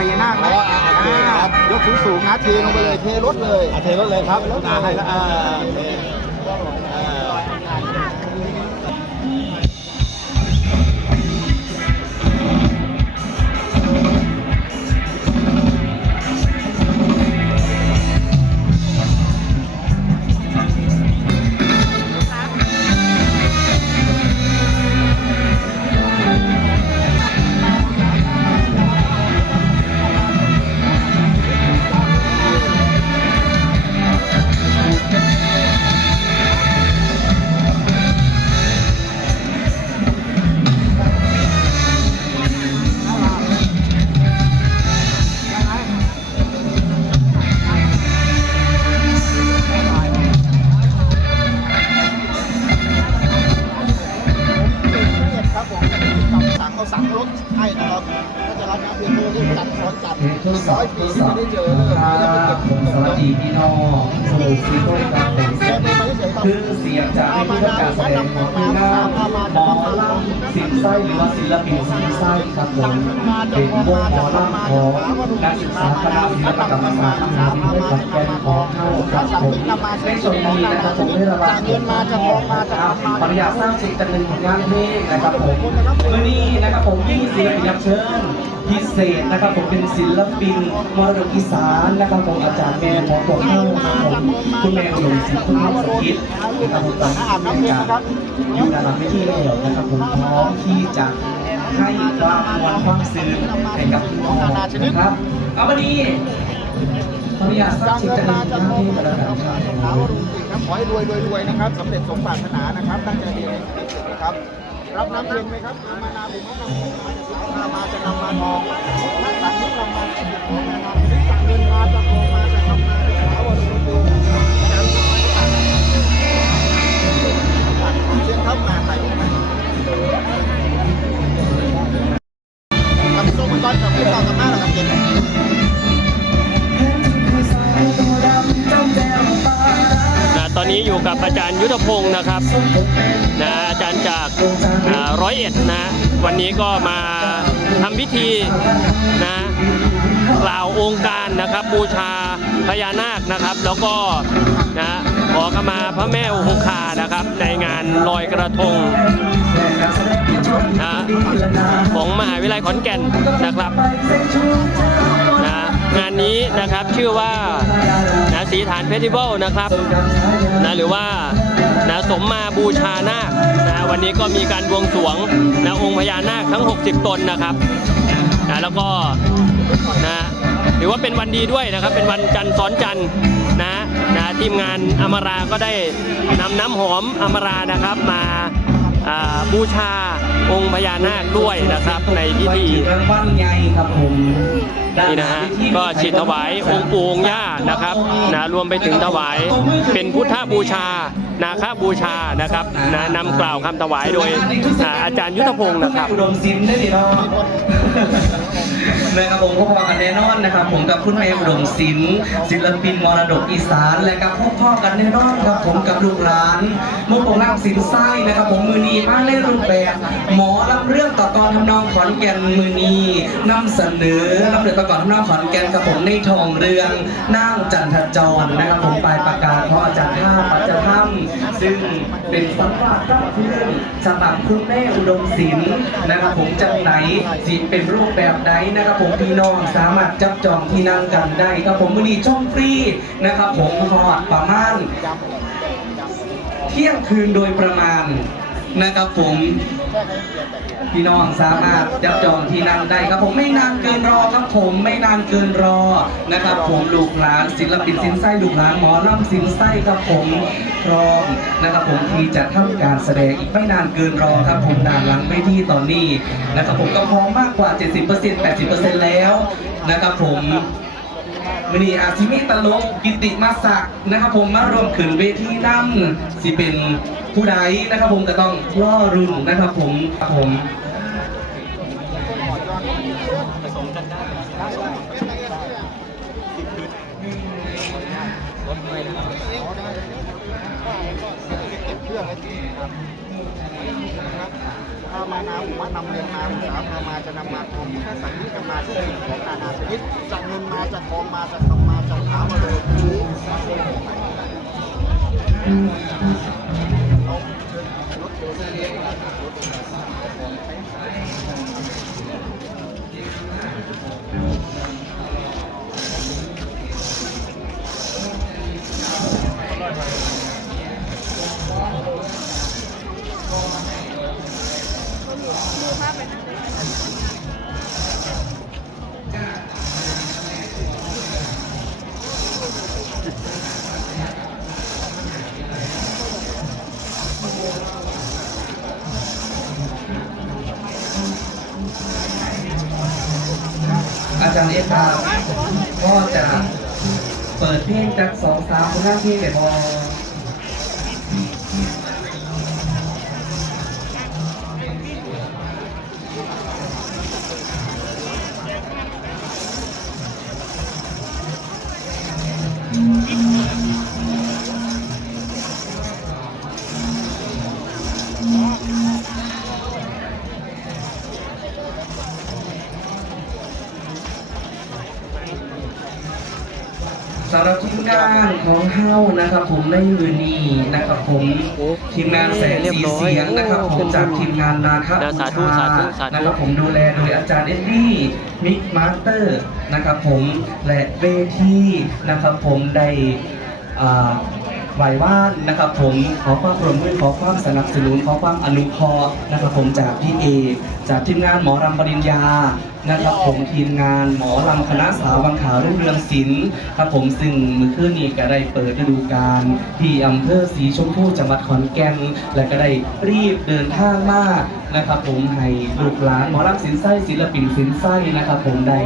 พญานาคไหมอ๋ออ่าโอเคครับ อ่ายกสูงสูงๆนะเทลงไปเลยเทรถเลยอาเทรถเลยครับอ่าให้แล้วอ่าโอเค จัดร้อยที่จะได้เจอเลยครับผมสวัสดีพี่น้องสมุทรซีโร่ครับผมแค่ไม่มาเฉยๆครับคือเสียงจากผู้ประกาศแสดงของพี่น้องหมอลำสินไส้หรือว่าศิลปินสินไส้ครับผมเป็นวงหมอลำของนักศึกษาคณะศิลปกรรมศาสตร์มหาวิทยาลัยขอนแก่นของเข้าครับผมในช่วงนี้นะครับผมได้รับากเงินมาจากทองมาจากครับทำมาขออนุญาตสร้างสิ่งหนึ่งผลงงานเพลงนะครับผมวันนี้นะครับผมที่งศิลปินรับเชิญ พิเศษนะครับผมเป็นศิลปินมรดกอีสานนะครับผมอาจารย์แม่ของผมเข้านะครับผมคุณแม่หลวงศรีคุณพ่สกิทนะครับผมตอนนี้นะครับอยู่ในหลังเวทีแล้วนะครับผมพร้อมที่จะให้ความมวลความซื่อให้กับพี่น้องนะครับเอาวันนี้ขออนุญาตสร้าจางกสิ่งเงินหนึ่มาจากงานทองเพลงมากันแล้วจากกันครับขาวรุ่งติดนะขอให้รวยรวยรวยนะครับสำเร็จสมปรารถนานะครับตั้งใจเรียนนะครับรับน้ำเพียงไหมครับมานาบุญมานาจะนำมา ทองถ้าตัดนี้นำมาจะหยิบของมานาที่จากเงินมาจากทองมาจากทำมาจากขาวรุ่งติดจำน้อยตัดเชียงมาถ่ายรูปทำส้มก้อนกับพี่ต่อกับมาวกันเก็บนะตอนนี้อยู่กับอาจารย์ยุทธพงศ์นะครับนะอาจารย์จากร้อยเอ็ดนะ วันนี้ก็มาทำพิธีนะกล่าวองค์การนะครับ บูชาพญานาคนะครับ แล้วก็นะขอขมาพระแม่อุคคานะครับ ในงานลอยกระทงนะของมหาวิทยาลัยขอนแก่นนะครับนะงานนี้นะครับชื่อว่านะสีฐานเฟสติวัลนะครับนะหรือว่า นะสมมาบูชานาคนะวันนี้ก็มีการบวงสรวงนะองค์พญานาคทั้ง 60 ตนนะครับนะแล้วก็นะถือว่าเป็นวันดีด้วยนะครับเป็นวันจันทร์ซ้อนจันทร์นะนะทีมงานอมราก็ได้นำน้ำหอมอมรานะครับมาอ่า บูชาองค์พญานาคด้วยนะครับในพิธีรางวัลใหญ่ครับผมนี่นะฮะก็ฉีดถวายองค์ปู่องค์ย่านะครับนะรวมไปถึงถวายเป็นพุทธบูชา นาคบูชานะครับนะนำกล่าวคำถวายโดยอ่าอาจารย์ยุทธพงศ์นะครับ นะครับผมพบกันแน่นอนนะครับ ผมกับคุณแม่อุดมศิลป์ศิลปินมรดกอีสาน และกับพบพ่อกันแน่นอนครับผมกับลูกหลานมุกโปงล่างสินไส้นะครับ ผมมือนีมาเล่นรูปแบบหมอลำเรื่องต่อกรทำนองขอนแก่นมือนีนำเสนอนำเรื่องต่อกรทำนองขอนแก่นกับผมในทองเรืองนั่งจันทจรนะครับ ผมปลายประกาเพราะอาจารย์ท่าปัจจธรรมซึ่งเป็นสัมภาษณ์เพื่อนฉบับคุณแม่อุดมศิลป์นะครับ ผมจังไหนสิเป็นรูปแบบใดนะครับผมพี่น้องสามารถจับจองที่นั่งกันได้ครับผมมือนีช่องฟรีนะครับผมหอดประมาณเที่ยงคืนโดยประมาณ นะครับผมพี่น้องสามารถจับจองที่นั่งได้ครับผมไม่นานเกินรอครับผมไม่นานเกินรอนะครับ ผมลูกหลานศิลปินสินไส้ลูกหลานหมอลำสินไส้ครับผมพร้อมนะครับผมที่จะทำการแสดงอีกไม่นานเกินรอครับผมด้านหลังไม่ที่ตอนนี้นะครับผมก็พร้อมมากกว่า 70% 80%แล้วนะครับผม มณีอาซิมิตลกกิติมาศักนะครับผมมารวมขึ้นเวทีนั่งสิเป็นผู้ใดนะครับผมก็ต้องล่อรุ่นนะครับผมครับผมเก็บเครื่องไว้ที่ครับ พามานาหุมานำเงินมาอุตสาพามาจะนำมาทองแค่สังนี้กันมาซึ่งสิ่งของนานาชนิดจากเงินมาจากทองมาจากทำมาจากขามาเลยคื จารย์เอตาก็จะเปิดเพลงจากสองสามคนหน้าเพลงแบบพอส งานของเฮานะครับผมในมือนี้นะครับผมทีมงานแสงสีเสียงนะครับผมจากทีมงานนาคบูสาธุชาสาธุสาธุนะครับผมดูแลโดยอาจารย์เอ็ดดี้มิกมาสเตอร์นะครับผมและเวทีนะครับผมได้อ่าไหวว่านนะครับผมขอความร่วมมือขอความสนับสนุนขอความอนุเคราะห์นะครับผมจากพี่เอจากทีมงานหมอรำปริญญา นะครับผมทีมงานหมอลำคณะสาววังขาวรุ่งเรืองศิลป์ครับผมซึ่งมือคืนนี้ก็ได้เปิดฤดูกาลที่อำเภอศรีชมพูจังหวัดขอนแก่น และก็ได้รีบเดินทางมานะครับผมให้ลูกหลานหมอลำสินไส้ศิลปินสินไส้นะครับผมได้